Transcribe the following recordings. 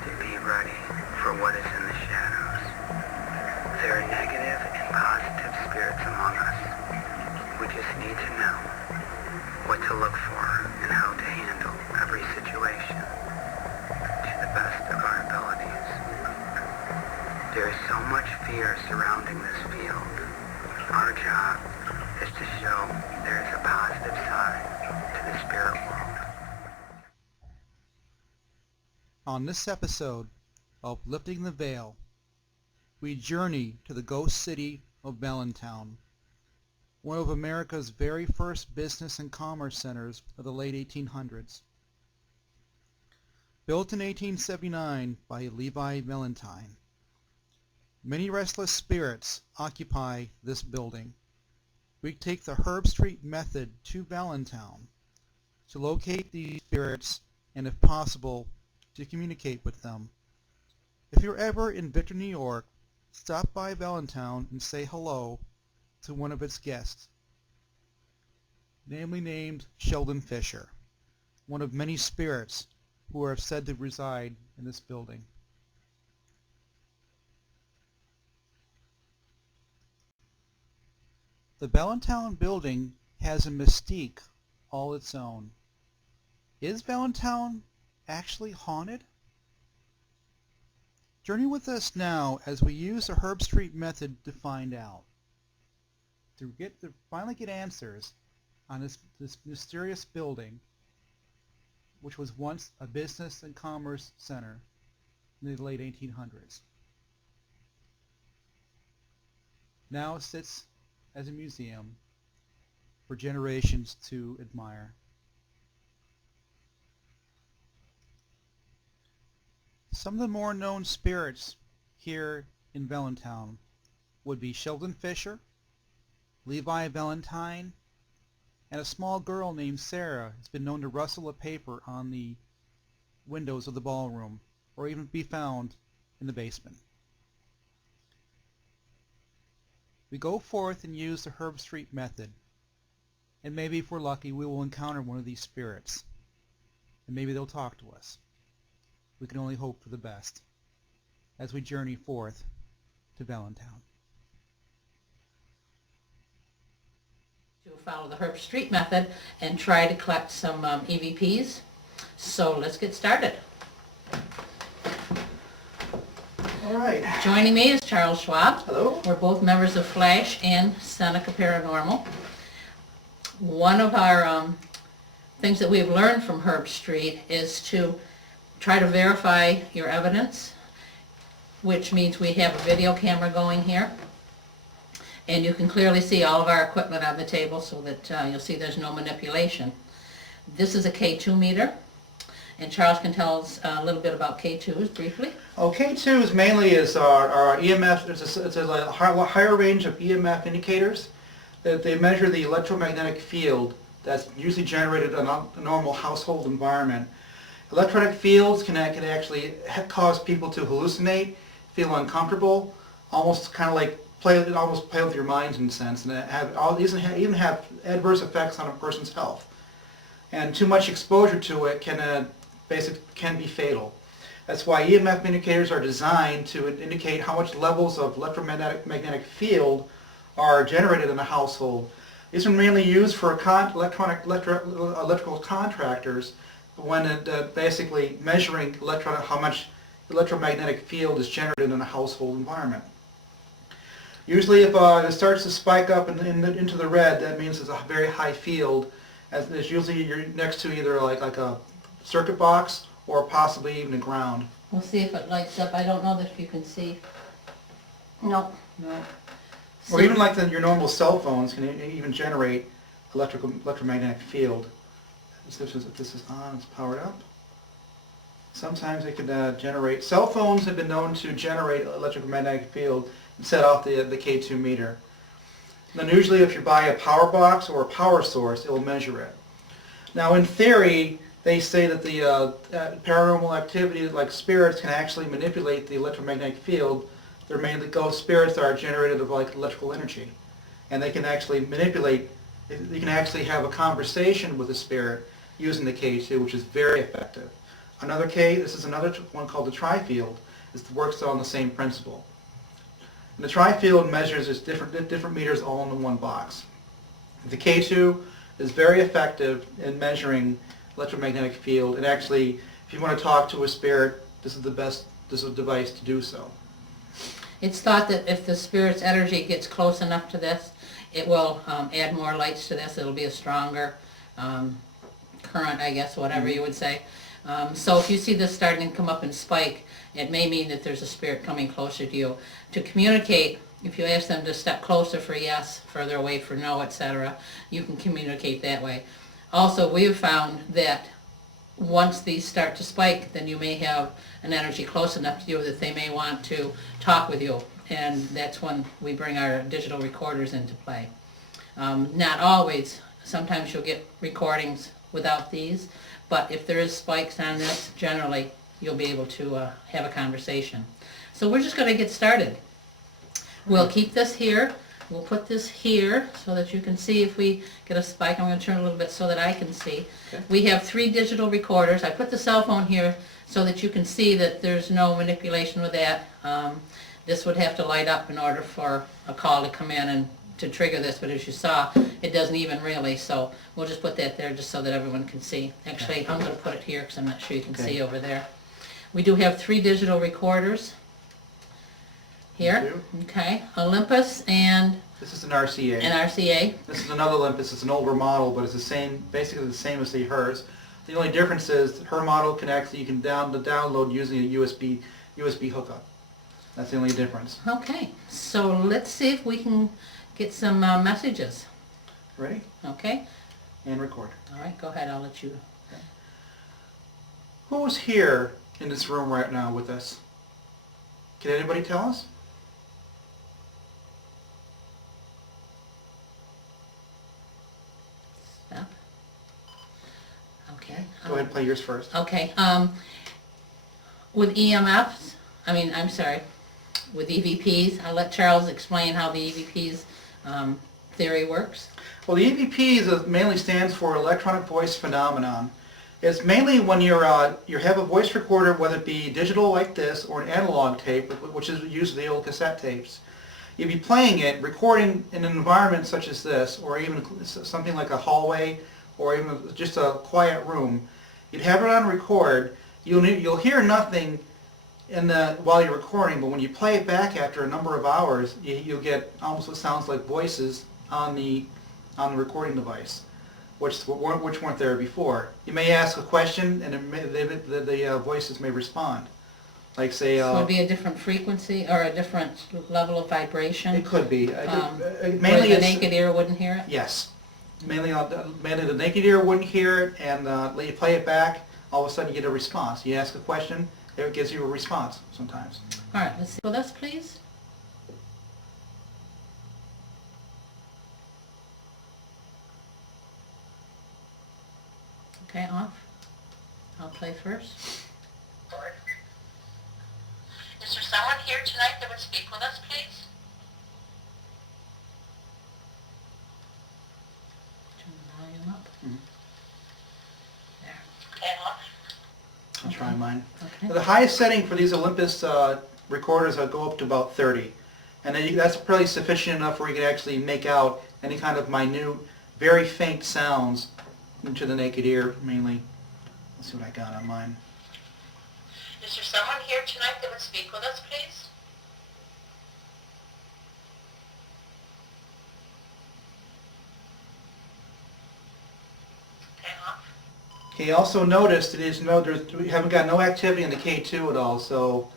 to be ready for what is in the shadows. There are negative and positive spirits among us. We just need to know what to look for and how to handle every situation to the best of our abilities. There is so much fear surrounding this field. Our job is to show there is a positive side to the spirit world. On this episode of Lifting the Veil, we journey to the ghost city of Valentown, one of America's very first business and commerce centers of the late 1800s. Built in 1879 by Levi Valentine, many restless spirits occupy this building. We take the Herb Street method to Valentown to locate these spirits and, if possible, to communicate with them. If you're ever in Victor, New York, stop by Valentown and say hello to one of its guests, namely named Sheldon Fisher, one of many spirits who are said to reside in this building. The Valentown building has a mystique all its own. Is Valentown actually haunted? Journey with us now as we use the Herb Street method to find out. To finally get answers on this mysterious building, which was once a business and commerce center in the late 1800s. Now sits as a museum for generations to admire. Some of the more known spirits here in Valentown would be Sheldon Fisher, Levi Valentine, and a small girl named Sarah has been known to rustle a paper on the windows of the ballroom, or even be found in the basement. We go forth and use the Herb Street method, and maybe if we're lucky we will encounter one of these spirits, and maybe they'll talk to us. We can only hope for the best as we journey forth to Valentown. To follow the Herb Street method and try to collect some EVPs. So let's get started. All right. Joining me is Charles Schwab. Hello. We're both members of Flash and Seneca Paranormal. One of our things that we've learned from Herb Street is to try to verify your evidence, which means we have a video camera going here. And you can clearly see all of our equipment on the table so that you'll see there's no manipulation. This is a K2 meter, and Charles can tell us a little bit about K2s briefly. Oh, K2s mainly is our EMF. It's a higher range of EMF indicators that they measure the electromagnetic field that's usually generated in a normal household environment. Electronic fields can actually cause people to hallucinate, feel uncomfortable, almost kind of like play with your minds in a sense, and even have adverse effects on a person's health. And too much exposure to it can be fatal. That's why EMF indicators are designed to indicate how much levels of electromagnetic field are generated in a household. These are mainly used for electrical contractors when basically measuring how much electromagnetic field is generated in a household environment. Usually if it starts to spike up into the red, that means it's a very high field, as it's usually you're next to either like a circuit box or possibly even the ground. We'll see if it lights up. I don't know that if you can see. No. No. Or even like your normal cell phones can even generate electromagnetic field. If this is on, it's powered up. Sometimes they can generate. Cell phones have been known to generate electromagnetic field and set off the K2 meter. Then usually if you buy a power box or a power source, it will measure it. Now in theory, they say that the paranormal activity, like spirits, can actually manipulate the electromagnetic field. They're mainly ghost spirits that are generated of like electrical energy. And they can actually manipulate, you can actually have a conversation with a spirit using the K2, which is very effective. Another case, this is another one called the tri-field. It works on the same principle. And the tri-field measures its different meters all in one box. The K2 is very effective in measuring electromagnetic field, and actually, if you want to talk to a spirit, this is a device to do so. It's thought that if the spirit's energy gets close enough to this, it will add more lights to this. It'll be a stronger current, I guess, whatever you would say. So if you see this starting to come up and spike, it may mean that there's a spirit coming closer to you. To communicate, if you ask them to step closer for yes, further away for no, etc., you can communicate that way. Also, we have found that once these start to spike, then you may have an energy close enough to you that they may want to talk with you, and that's when we bring our digital recorders into play. Not always. Sometimes you'll get recordings without these, but if there is spikes on this, generally you'll be able to have a conversation. So we're just going to get started. We'll keep this here. We'll put this here so that you can see if we get a spike. I'm going to turn a little bit so that I can see. Okay. We have 3 digital recorders. I put the cell phone here so that you can see that there's no manipulation with that. This would have to light up in order for a call to come in and to trigger this, but as you saw, it doesn't even really, so we'll just put that there just so that everyone can see. Actually, I'm going to put it here because I'm not sure you can see over there. We do have 3 digital recorders here. Okay, Olympus and This is an RCA. an RCA. This is another Olympus. It's an older model, but it's the same, basically the same as hers. The only difference is that her model can actually, you can download using a USB hookup. That's the only difference. Okay, so let's see if we can get some messages. Ready? Okay, And record. all right, go ahead, I'll let you. Who's here in this room right now with us? Can anybody tell us? Stop. Okay. Go ahead and play yours first. Okay, with EMFs, with EVPs, I'll let Charles explain how the EVPs theory works. Well, the EVP mainly stands for electronic voice phenomenon. It's mainly when you have a voice recorder, whether it be digital like this or an analog tape, which is used the old cassette tapes. You'd be playing it, recording in an environment such as this, or even something like a hallway, or even just a quiet room. You'd have it on record. You'll hear nothing while you're recording, but when you play it back after a number of hours, you'll get almost what sounds like voices on the recording device, which weren't there before. You may ask a question, and the voices may respond. Like say, So it would be a different frequency or a different level of vibration? it could be. Where the naked ear wouldn't hear it? Yes. Mainly the naked ear wouldn't hear it, and you play it back, all of a sudden you get a response. You ask a question, it gives you a response sometimes. All right, let's see. With us, please. Okay, off. I'll play first. Is there someone here tonight that would speak with us, please? Turn the volume up. Mhm. There. Okay, off. I'll try mine. Okay. The highest setting for these Olympus recorders will go up to about 30. And then that's probably sufficient enough where you can actually make out any kind of minute, very faint sounds into the naked ear, mainly. Let's see what I got on mine. Is there someone here tonight that would speak with us, please? Okay, off. Okay, also notice we haven't got no activity in the K2 at all, so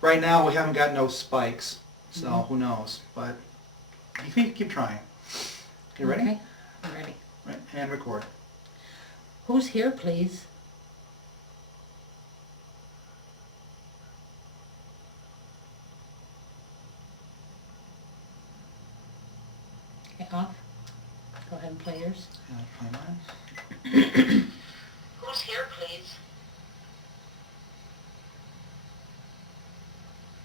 right now we haven't got no spikes. So who knows? But keep trying. You ready? Okay, I'm ready. Right, and record. Who's here, please? Okay, off. Go ahead and play yours. And I'll play mine. Who's here, please?